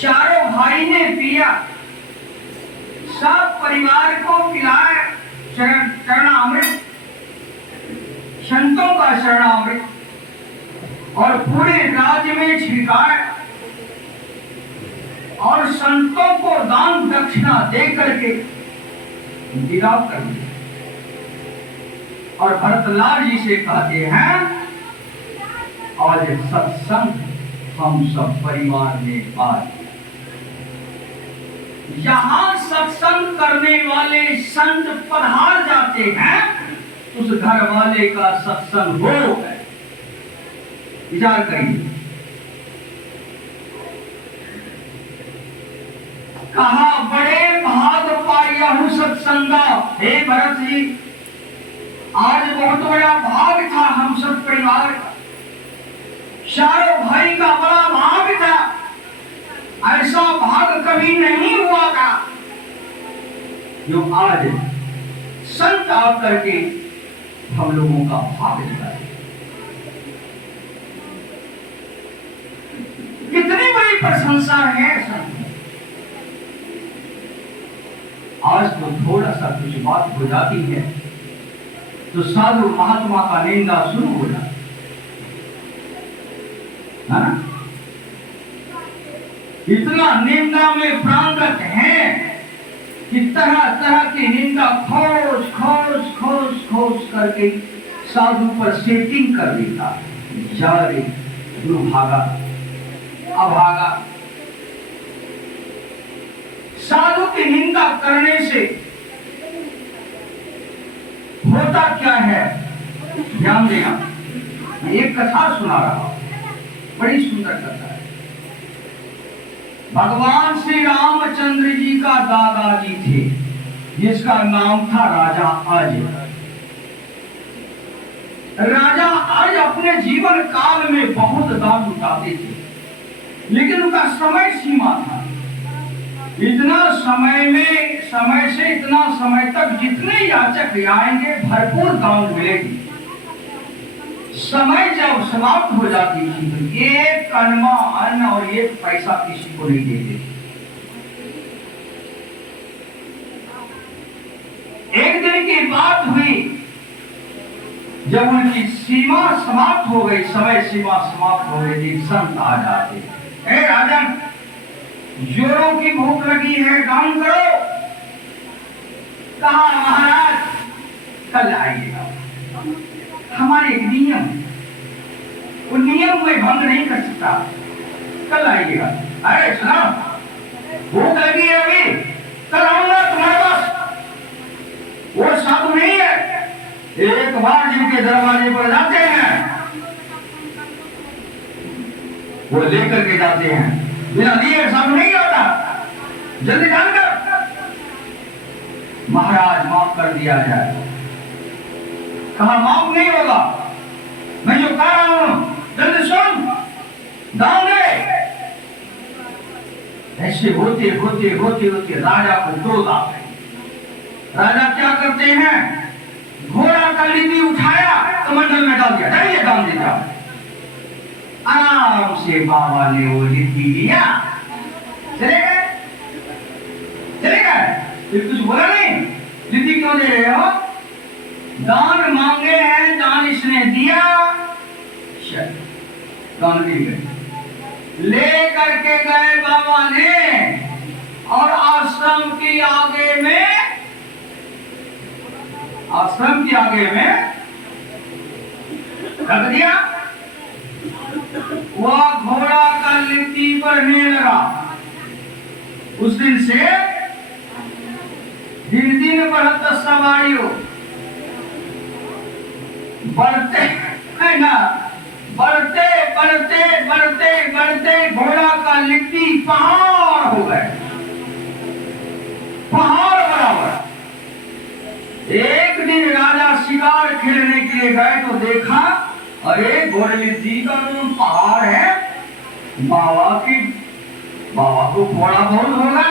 चारों भाई ने पिया, सब परिवार को पिलाया चरणामृत, संतों का चरणामृत, और पूरे राज्य में छिड़काया और संतों को दान दक्षिणा दे करके विदा कर दिया। और भरतलाल जी से कहते हैं, आज सत्संग हम सब परिवार में आज जहां सत्संग करने वाले संत पधार जाते हैं, उस घर वाले का सत्संग हो गए। विचार करिए, कहा बड़े भाग पाया सत्संगा। हे भरत जी, आज बहुत बड़ा भाग था हम सब परिवार का, चारों भाई का बड़ा भाग था, ऐसा भाग कभी नहीं हुआ था जो आज संत आकर के हम लोगों का भाग दिया। कितनी बड़ी प्रशंसा है संत। आज तो थोड़ा सा कुछ बात हो जाती है तो साधु महात्मा का निंदा शुरू हो जाता है। इतना निंदा में प्रांगत है कि तरह तरह की निंदा खोज खोज खोज खोज करके साधु पर सेटिंग कर देता है। जा रे दुर्भागा, अभागा। साधु की निंदा करने से होता क्या है, ध्यान देना। एक कथा सुना रहा हूं, बड़ी सुंदर कथा है। भगवान श्री रामचंद्र जी का दादाजी थे, जिसका नाम था राजा अज। राजा अज अपने जीवन काल में बहुत दान उठाते थे, लेकिन उनका समय सीमा था। इतना समय से इतना समय तक जितने याचक आएंगे भरपूर दान मिलेगी। समय जब समाप्त हो जाती थी तो एक कणवा अन्न और एक पैसा किसी को नहीं देते। एक दिन की बात हुई, जब उनकी सीमा समाप्त हो गई, समय सीमा समाप्त हो गई, संत आ जाते, हे राजन, जोरों की भूख लगी है, दान करो। कहा महाराज कल आइएगा, हमारे एक नियम, वो नियम में भंग नहीं कर सकता, कल आइएगा। अरे सुना, भूख लगी है अभी, कल आऊंगा तुम्हारे पास। वो साधु नहीं है, एक बार जिनके दरवाजे पर जाते हैं वो लेकर के जाते हैं, बिना लिए साधु नहीं आता। जल्दी जानकर महाराज माफ कर दिया जाए। कहा माफ नहीं होगा, मैं जो कह रहा हूं जल्दी सुन, दान दे। ऐसे होते होते होते होते राजा को क्रोध आ गई। राजा क्या करते हैं, घोड़ा का लिपि उठाया, कमंडल में डाल दिया, जाइए दान दे जाओ। आराम से बाबा ने वो लिपि लिया, चले गए। फिर कुछ बोला नहीं, लिपि क्यों दे रहे हो, दान मांगे हैं, दान इसने दिया, दान दी गई। ले करके गए बाबा ने और आश्रम की आगे में रख दिया। वह घोड़ा का लिट्टी बढ़ने लगा। उस दिन से दिन दिन बढ़त सवारी हो, बढ़ते है ना, बढ़ते बढ़ते बढ़ते बढ़ते घोड़ा का लिट्टी पहाड़ हो गए, पहाड़ बराबर। एक दिन राजा शिकार खेलने के लिए गए तो देखा, अरे घोड़े लिट्टी का जो पहाड़ है, बाबा को घोड़ा बहुत होगा,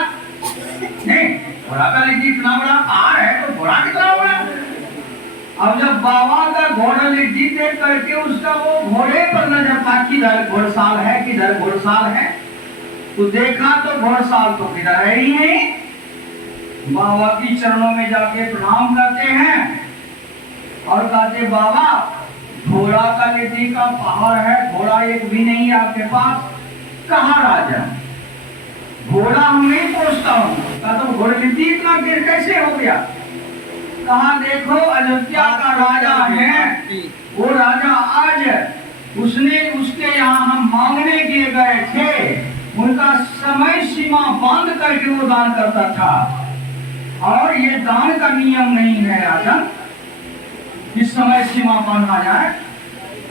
नहीं घोड़ा का लिट्टी इतना बड़ा पहाड़ है तो घोड़ा कितना बड़ा। अब जब बाबा का घोड़ा लिट्टी देख करके उसका वो घोड़े पर नजर था, किधर घोड़साल है, किधर घोड़साल है, तो देखा तो घोड़साल तो किधर है ही नहीं। बाबा की चरणों में जाके प्रणाम करते हैं और कहते बाबा घोड़ा का लिट्टी का पहाड़ है, घोड़ा एक भी नहीं है आपके पास, कहाँ राजा? घोड़ा हम नहीं पूछता हूँ। कहा तो घोड़े लिट्टी इतना देर कैसे हो गया? कहा देखो अयोध्या का राजा है, वो राजा आज उसने उसके यहाँ हम मांगने के लिए गए थे, उनका समय सीमा बांध करके वो दान करता था और ये दान का नियम नहीं है राजा इस समय सीमा बांधा जाए।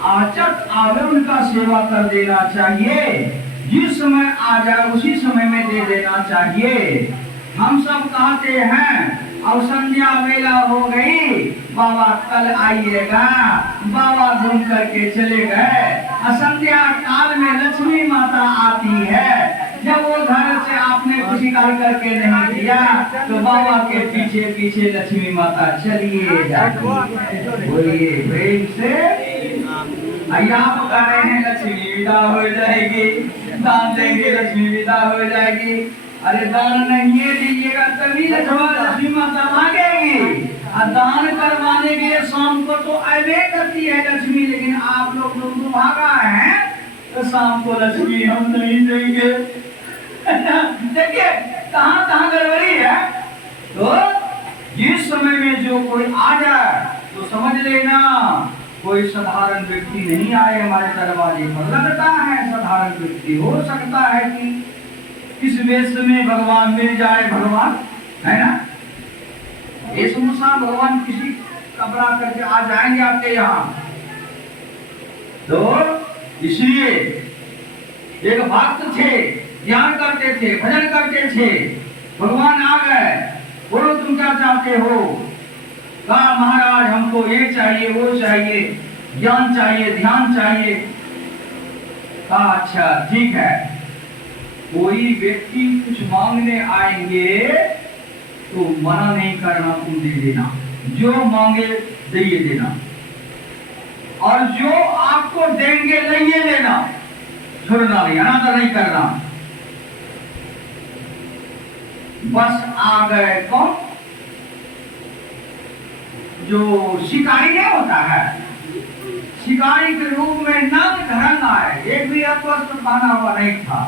आचक आगे उनका सेवा कर देना चाहिए, जिस समय आ जाए उसी समय में दे देना चाहिए। हम सब कहते हैं अब संध्या वेला हो गई, बाबा कल आइएगा, बाबा घूम करके चले गए। संध्या काल में लक्ष्मी माता आती है, जब वो घर से आपने कुछ निकाल करके नहीं दिया तो बाबा के पीछे पीछे लक्ष्मी माता चलिए जाती। बोलिए प्रेम से। आप कह रहे हैं लक्ष्मी विदा हो जाएगी, दान देंगे लक्ष्मी विदा हो जाएगी। अरे दान नहीं दीजिएगा तभी लक्ष्मी माता मांगेगी। दान करवाने के लिए शाम को तो अबे करती है लक्ष्मी, लेकिन आप लोग भागा है तो शाम को लक्ष्मी हम नहीं देंगे। देखिए कहाँ कहाँ गड़बड़ी है। तो जिस समय में जो कोई आ जाए तो समझ लेना कोई साधारण व्यक्ति नहीं आए हमारे दरवाजे पर। लगता है साधारण व्यक्ति, हो सकता है कि इस वेश में भगवान मिल जाए, भगवान है ना, वेशभूषा भगवान किसी कपड़ा करके आ जाएंगे आपके यहाँ। तो इसलिए एक भक्त थे, ध्यान करते थे, भजन करते थे, भगवान आ गए, बोलो तुम क्या चाहते हो? कहा महाराज हमको ये चाहिए वो चाहिए, ज्ञान चाहिए, ध्यान चाहिए। कहा अच्छा ठीक है, कोई व्यक्ति कुछ मांगने आएंगे तो मना नहीं करना, तुम दे देना, जो मांगे दे देना, और जो आपको देंगे ले लेना, छोड़ना नहीं, अनादर नहीं करना। बस आ गए कौन? जो शिकारी नहीं होता है, शिकारी के रूप में नंग धरंग आए, एक भी वस्त्र पहना हुआ नहीं था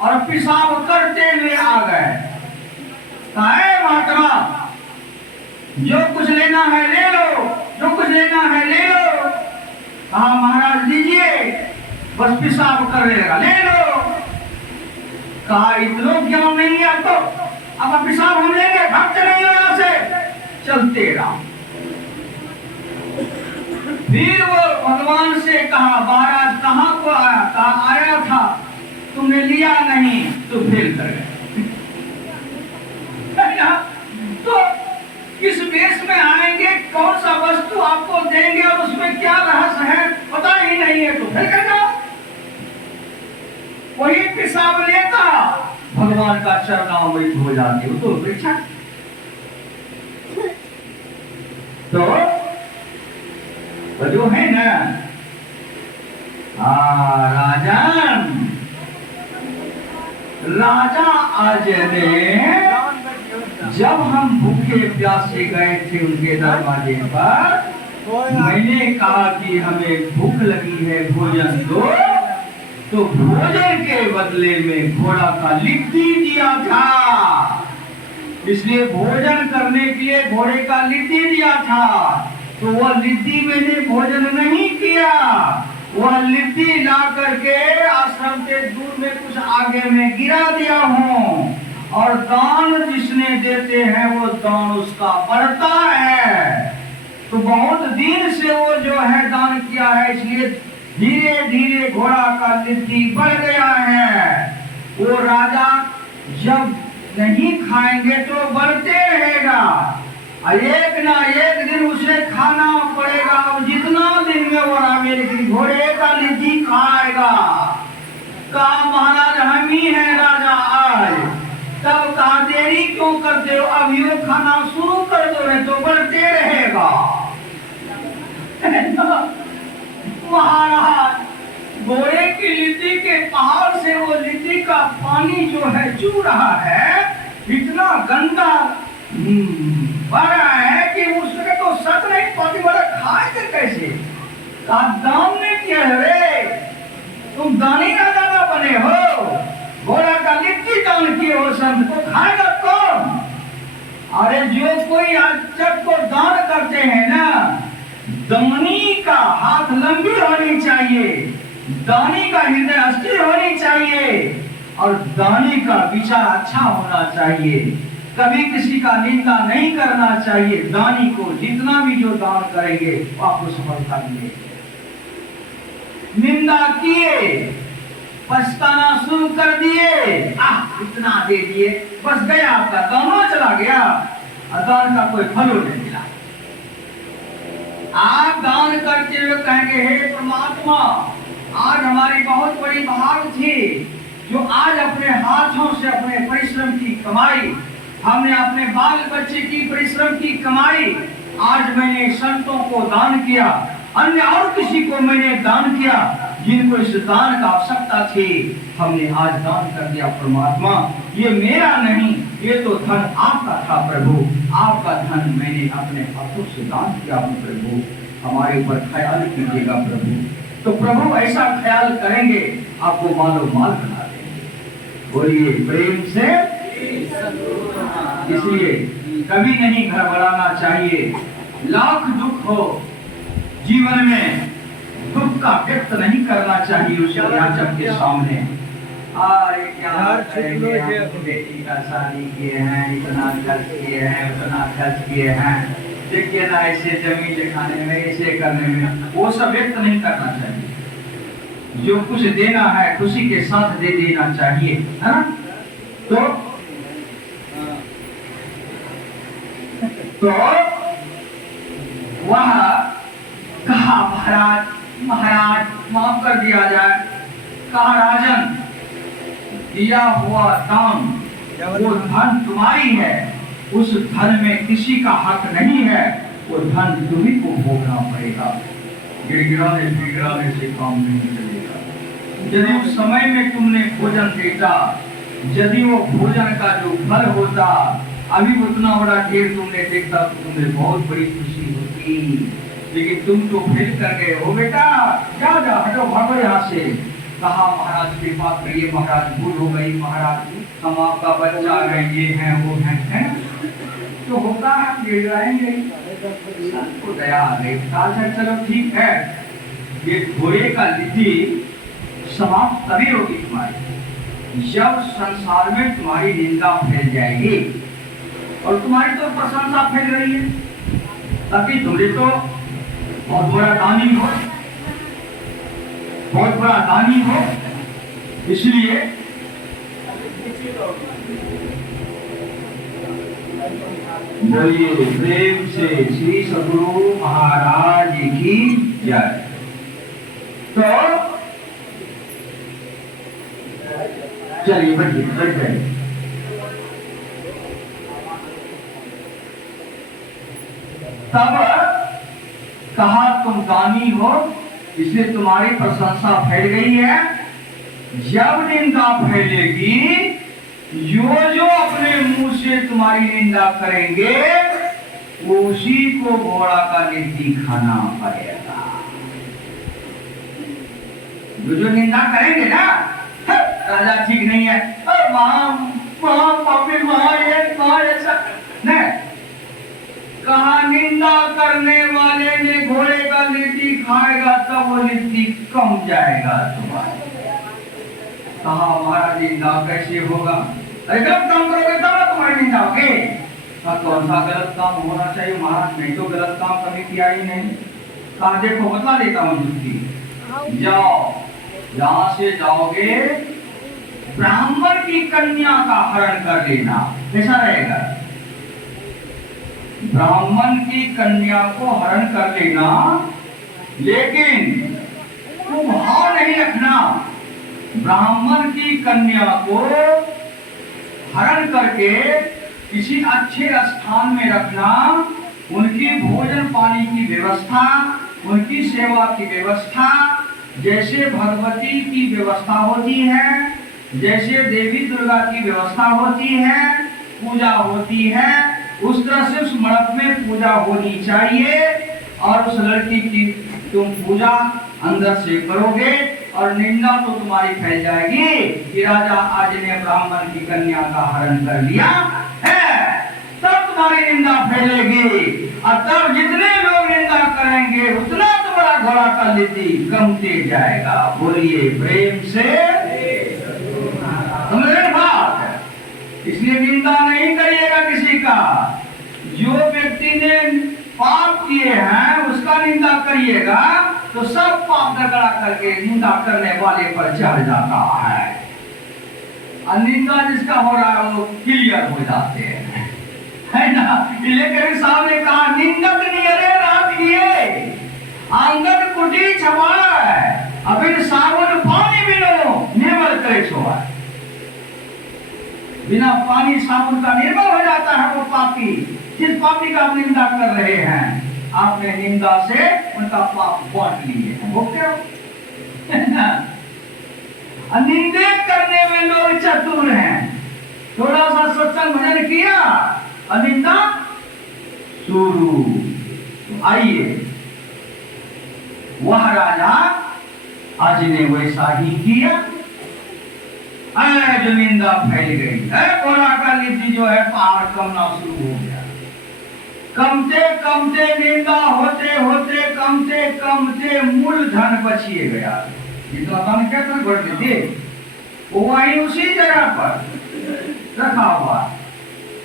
और पेशाब करते हुए आ गए। महात्मा जो कुछ लेना है ले लो, जो कुछ लेना है ले लो। कहा महाराज दीजिए, बस पेशाब कर लेगा, ले लो। कहा इतना ज्ञान नहीं है आपको, अब पेशाब हम लेंगे, भाग चलेंगे यहाँ से। चलते रहा। फिर वो भगवान से कहा महाराज कहाँ को आया? कहा आया था, तुमने लिया नहीं तो फेल कर गए। तो किस वेश में आएंगे, कौन सा वस्तु आपको देंगे और उसमें क्या रहस्य है पता ही नहीं है, तो फेल कर जाओ। वही पेशाब लेता भगवान का चरणामृत हो जाती हो तो अपेक्षा। तो जो है ना राजन, राजा आज ने जब हम भूखे प्यासे गए थे उनके दरवाजे पर, मैंने कहा कि हमें भूख लगी है, भोजन दो, तो भोजन के बदले में घोड़ा का लिट्टी दिया था। इसलिए भोजन करने के लिए घोड़े का लिट्टी दिया था। तो वह लिट्टी मैंने भोजन नहीं किया, वह लिट्टी ला करके आश्रम के दूर में कुछ आगे में गिरा दिया हूँ, और दान जिसने देते हैं वो दान उसका बढ़ता है। तो बहुत दिन से वो जो है दान किया है, इसलिए धीरे धीरे घोड़ा का लिट्टी बढ़ गया है। वो राजा जब नहीं खाएंगे तो बढ़ते रहेगा, एक ना एक दिन उसे खाना पड़ेगा, और जितना दिन में वो रामे लेकिन घोड़े का लिट्टी खाएगा। कहा महाराज हम ही है राजा आज। तब कहा देरी क्यों करते हो, अब यो खाना शुरू कर दो, नहीं तो बढ़ते रहेगा। महाराज घोड़े की लिट्टी के पहाड़ से वो लिट्टी का पानी जो है चू रहा है, इतना गंदा बना है कि उसके तो सच नहीं पाती, बोला खाएंगे कैसे? दान ने किया है रे, तुम दानी ना दाना बने हो। बोला का लिट्टी दान किए हो संत, तो खाएगा कौन? अरे जो कोई आज जब को दान करते हैं ना, दानी का हाथ लंबी होनी चाहिए, दानी का हृदय स्थिर होनी चाहिए और दानी का विचार अच्छा होना चाहिए। कभी किसी का निंदा नहीं करना चाहिए। दानी को जितना भी जो दान करेंगे आपको सफलता मिलेगी। निंदा किए, पछताना शुरू कर दिए, इतना दे दिए, बस गया आपका दाना चला गया, दान का कोई फल नहीं मिला। आप दान करते हुए कहेंगे हे परमात्मा, आज हमारी बहुत बड़ी भाग थी जो आज अपने हाथों से अपने परिश्रम की कमाई, हमने अपने बाल बच्चे की परिश्रम की कमाई, आज मैंने संतों को दान किया, अन्य और किसी को मैंने दान किया जिनको इस दान का आवश्यकता थी, हमने आज दान कर दिया। परमात्मा, ये मेरा नहीं, ये तो धन आपका था प्रभु, आपका धन मैंने अपने हाथों से दान किया प्रभु, हमारे ऊपर ख्याल कीजिएगा प्रभु। तो प्रभु ऐसा ख्याल करेंगे, आपको मालो माल बना देंगे। बोलिए प्रेम से। इसलिए कभी नहीं घबराना चाहिए। लाख दुख हो जीवन में, दुख का व्यक्त नहीं करना चाहिए उस याचक के सामने। बेटी का शादी किए हैं, इतना खर्च किए हैं, उतना खर्च किए हैं, देखिए ना ऐसे जमीन दिखाने में, ऐसे करने में, वो सब व्यक्त नहीं करना चाहिए। जो कुछ देना है खुशी के साथ दे देना चाहिए, है ना? तो वह कहा महाराज, महाराज माफ कर दिया जाए। कहा राजन, दिया हुआ दान वो धन तुम्हारी है, उस धन में किसी का हक नहीं है, वो धन तुम्ही को भोगना पड़ेगा। गिड़गिड़ाने गिड़गिड़ाने से काम नहीं चलेगा। यदि उस समय में तुमने भोजन देता, यदि वो भोजन का जो फल होता, अभी उतना बड़ा ढेर तुमने देखता तो तुम्हें बहुत बड़ी खुशी होती, लेकिन तुम तो फेल कर गए हो बेटा, जा जा हटो भागो यहाँ से। कहा महाराज कृपा करिए महाराज, भूल हो गई महाराज, हम आपका बच्चा है, ये है वो है तो होता है, गिड़गिड़ाएंगे, सबको दया आ गई। चलो ठीक है, ये घोड़े का लिद्धि समाप्त तभी होगी तुम्हारी जब संसार में तुम्हारी निंदा फैल जाएगी, और तुम्हारी तो प्रशंसा फैल रही है, ताकि तुमने तो बहुत बड़ा दानी हो, बहुत बड़ा दानी हो। इसलिए बोलिए प्रेम से श्री सद्गुरु महाराज की जय। तो चलिए बैठिए, बैठ जाइए। तब कहा तुम दानी हो, इसलिए तुम्हारी प्रशंसा फैल गई है। जब निंदा फैलेगी, जो अपने मुंह से तुम्हारी निंदा करेंगे, उसी को घोड़ा का लिट्टी खाना पड़ेगा। जो निंदा करेंगे ना, राजा ठीक नहीं है, कहा निंदा करने वाले ने घोड़े का लिट्टी खाएगा तब वो लिट्टी कम जाएगा तुम्हारा। कहा महाराज निंदा कैसे होगा? गलत काम करोगे तब तुम्हारी निंदा होगी। कौन सा गलत काम होना चाहिए महाराज? नहीं तो गलत काम कभी किया ही नहीं। कहा देखो बता देता हूँ युक्ति, जाओ यहाँ से जाओगे, ब्राह्मण की कन्या का हरण कर लेना, कैसा रहेगा? ब्राह्मण की कन्या को हरण कर लेना, लेकिन वो भाव नहीं रखना। ब्राह्मण की कन्या को हरण करके किसी अच्छे स्थान में रखना, उनकी भोजन पानी की व्यवस्था, उनकी सेवा की व्यवस्था, जैसे भगवती की व्यवस्था होती है जैसे देवी दुर्गा की व्यवस्था होती है, पूजा होती है, उस तरह से उस मंडप में पूजा होनी चाहिए। और उस लड़की की तुम पूजा अंदर से करोगे और निंदा तो तुम्हारी फैल जाएगी कि राजा आज ने ब्राह्मण की कन्या का हरण कर लिया है, तब तुम्हारी निंदा फैलेगी। और तब जितने लोग निंदा करेंगे उतना तुम्हारा घोड़ा का लिट्टी कमते जाएगा। बोलिए प्रेम से, समझ रहे बात? इसलिए निंदा नहीं करिएगा किसी का। जो व्यक्ति ने पाप किए हैं उसका निंदा करिएगा तो सब पाप रगड़ा करके निंदा करने वाले पर चढ़ जाता है। और निंदा जिसका हो रहा है वो क्लियर हो जाते हैं, है ना? लेकिन साहब ने कहा निंदक नियरे राखिए अंगद कुटी छवाए, अबिन साबुन पानी बिनो निर्मल करे छोड़ाए। बिना पानी साबुन का निर्मल हो जाता है वो पापी। जिस पापी का आप निंदा कर रहे हैं, आपने निंदा से उनका पाप बांट लिए हैं। वो क्या निंदे करने में लोग चतुर हैं। थोड़ा सा सत्संग भजन किया और निंदा शुरू। तो आइए, वह राजा आज ने वैसा ही किया। जो निंदा फैल गई है, कोरा का लिट्टी जो है पहाड़ कमना शुरू हो गया। कमते कमते निंदा होते होते कमते कमते मूलधन बचिए गया। जितना धन क्या कर बढ़ देते वो वहीं उसी जगह पर रखा हुआ।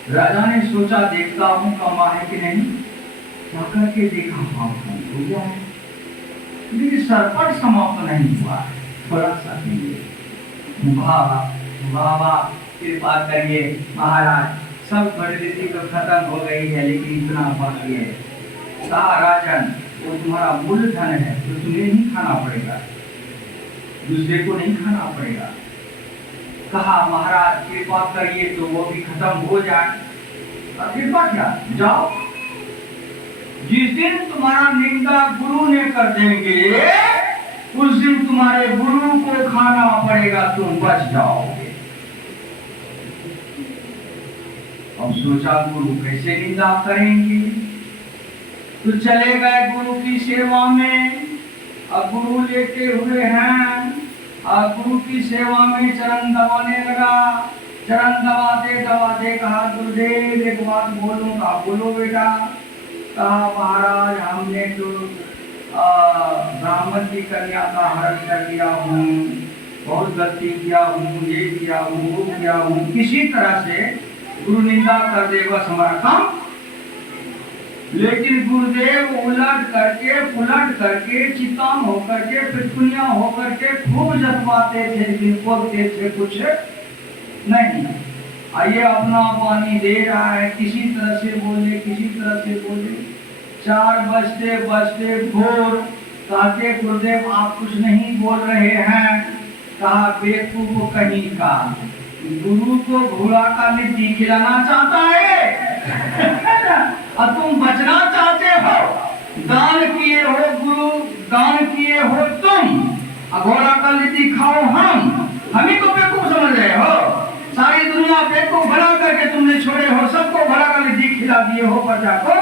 राजा ने सोचा देखता हूं कमा है कि नहीं, जाकर के देखा पाप हो गया है, लेकिन सरपट समाप्त नहीं हुआ। थोड़ा सा बाबा कृपा करिए महाराज, सब परिस्थिति तो खत्म हो गई है लेकिन इतना बाकी है। कहा राजन वो तुम्हारा मूलधन है तो तुम्हें नहीं खाना पड़ेगा, दूसरे को नहीं खाना पड़ेगा। कहा महाराज कृपा करिए तो वो भी खत्म हो जाए। कृपा क्या, जाओ जिस दिन तुम्हारा निंदा गुरु ने कर देंगे उस दिन तुम्हारे गुरु को खाना पड़ेगा, तुम बच जाओगे। अब सोचा गुरु कैसे निंदा करेंगे, तो चले गए गुरु की सेवा में। अब गुरु लेटे हुए हैं और गुरु की सेवा में चरण दबाने लगा। चरण दबाते दबाते कहा गुरुदेव एक बात बोलूं। कहा बोलो बेटा। कहा महाराज हमने तो ब्राह्मण की कन्या का हरण कर लिया हूँ, बहुत गलती किया हूँ, ये किया हूँ, वो किया हूँ। किसी तरह से गुरु निंदा कर दे बस हमारा काम। लेकिन गुरुदेव उलट करके पुलट करके चितान होकर के पृथ्वियां होकर के खूब जतवाते थे, लेकिन बोलते थे कुछ नहीं। आइए अपना पानी दे रहा है, किसी तरह से बोले, किसी तरह से बोले। 4 बजते बजते भोर कहते गुरुदेव आप कुछ नहीं बोल रहे हैं। कहा बेवकूफ कहीं का, गुरु को घोड़ा का लिट्टी खिलाना चाहता है और तुम बचना चाहते हो। दान किए हो गुरु, दान किए हो तुम, घोड़ा का लिट्टी खाओ हम ही को बेवकूफ समझ रहे हो। सारी दुनिया बेवकूफ बना करके तुमने छोड़े हो, सबको घोड़ा का लिट्टी खिला दिए हो प्रजा को,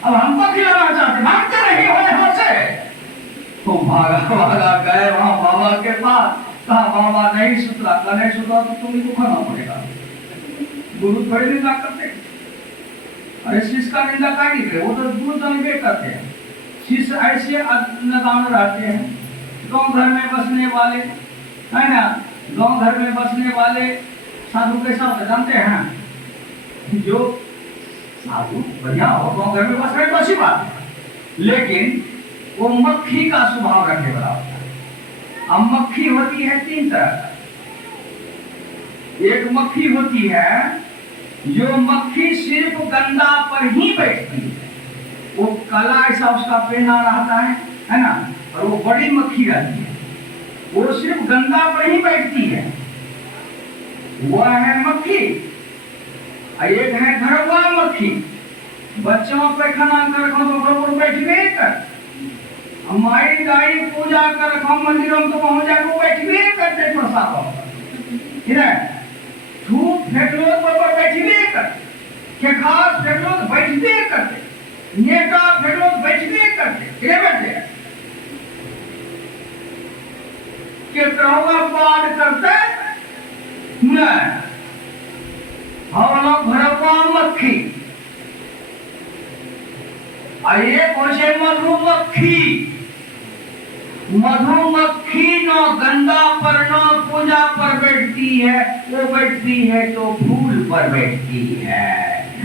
अब हमको खिलाना चाहते, भागते नहीं हो यहाँ से। तो भागा भागा गए वहां बाबा के पास। कहा बाबा नहीं सुतरा, नहीं सुतरा तो तुम्हें को खाना पड़ेगा। गुरु थोड़ी निंदा करते, अरे शिष्य का निंदा का नहीं करे, वो तो गुरु जानबे करते हैं। शिष्य ऐसे अन्नदान रहते हैं, गांव घर में बसने वाले, है ना, गांव घर में बसने वाले साधु कैसा होता जानते हैं? जो साधु बढ़िया हो गांव घर में बस रहे तो अच्छी बात है, लेकिन वो मक्खी का स्वभाव रखने वाला होता है। अब मक्खी होती है 3 तरह का। एक मक्खी होती है जो मक्खी सिर्फ गंदा पर ही बैठती है, वो काला ऐसा उसका पहना रहता है ना, और वो बड़ी मक्खी रहती है, वो सिर्फ गंदा पर ही बैठती है, वह है मक्खी। एक है घरवा मक्खी, बच्चों पैखाना कर तो बैठ गए कर, माई दाई पूजा कर मंदिरों में तो पहुंच जाए बैठ गए करते प्रसाद। धूप फेंकलो पर बैठबे करते, खेखार फेंकलो तो बैठबे करते, नेता फेंकलो तो बैठबे करते, बैठे केकरवा पार करते न हवलो घरवा मक्खी आये कोशे मधुमक्खी मधुमक्खी न गंगा पर न पूजा पर बैठती है, वो बैठती है तो फूल पर बैठती है।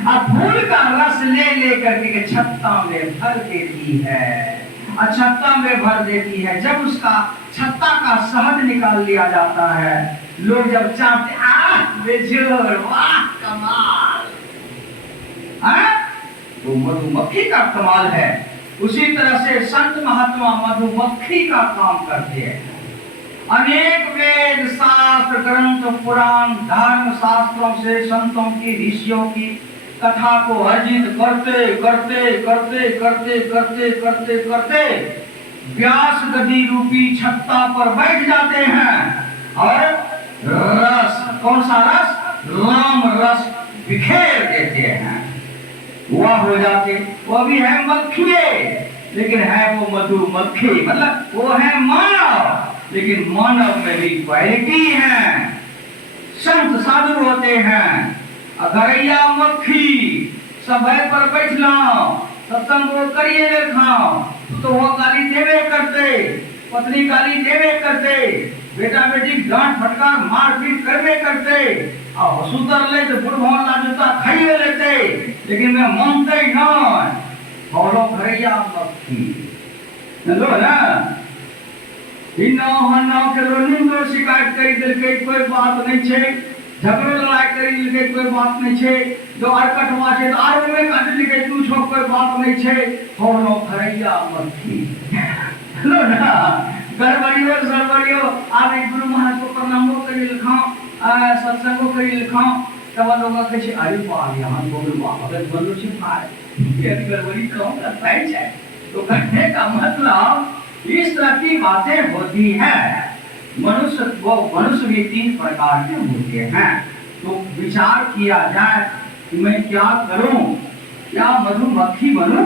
अब फूल का रस ले लेकर के छत्ता में भर देती है, छत्ता में भर देती है। जब उसका छत्ता का शहद निकाल लिया जाता है, लोग जब चाहते बेजोड़ वाह कमाल, तो मधुमक्खी का कमाल है। उसी तरह से संत महात्मा मधुमक्खी का काम करते हैं। अनेक वेद शास्त्र ग्रंथ पुराण धर्म शास्त्रों से संतों की ऋषियों की कथा को अर्जित करते करते करते करते करते करते करते व्यास गति रूपी छत्ता पर बैठ जाते हैं और रस, कौन सा रस? राम रस बिखेर देते हैं। वह हो जाते, वो भी है मक्खी, लेकिन है वो मधुमक्खी, मतलब वो है मानव, लेकिन मानव में भी क्वालिटी है। संत साधु होते हैं, अगरैया मक्खी सभा पर बैठना सत्संग वो करिए लेखाओ तो वो गाली देवे करते, पत्नी गाली देवे करते, बेटा बेटी डांट फटकार मारपीट करवे करते, और सुतर ले तो बुढ़ जूता खाइए लेते, लेकिन मैं मानते ही ना और घरैया मक्खी लो ना के शिकायत करी दिलके कोई बात नहीं छे, झगड़ो लड़ाई करी दिलके कोई बात नहीं छे, जो अरकटवा छे तो आरो में काट दिलके तू छो कोई बात नहीं छे, और घरैया मक्खी लो ना गड़बड़ियो सड़बड़ियो आवे गुरु महाराज को प्रणामो करी लिखाओ, सत्संगो करी लिखाओ, तब लोग कहे छे अरे वाह यहाँ बोल वाह अगर बोलो छे भाई ये गड़बड़ी कौन करता है। तो कहने का मतलब इस तरह की बातें होती है। मनुष्य भी 3 प्रकार के होते हैं। तो विचार किया जाए कि मैं क्या करूं, क्या मधुमक्खी बनूं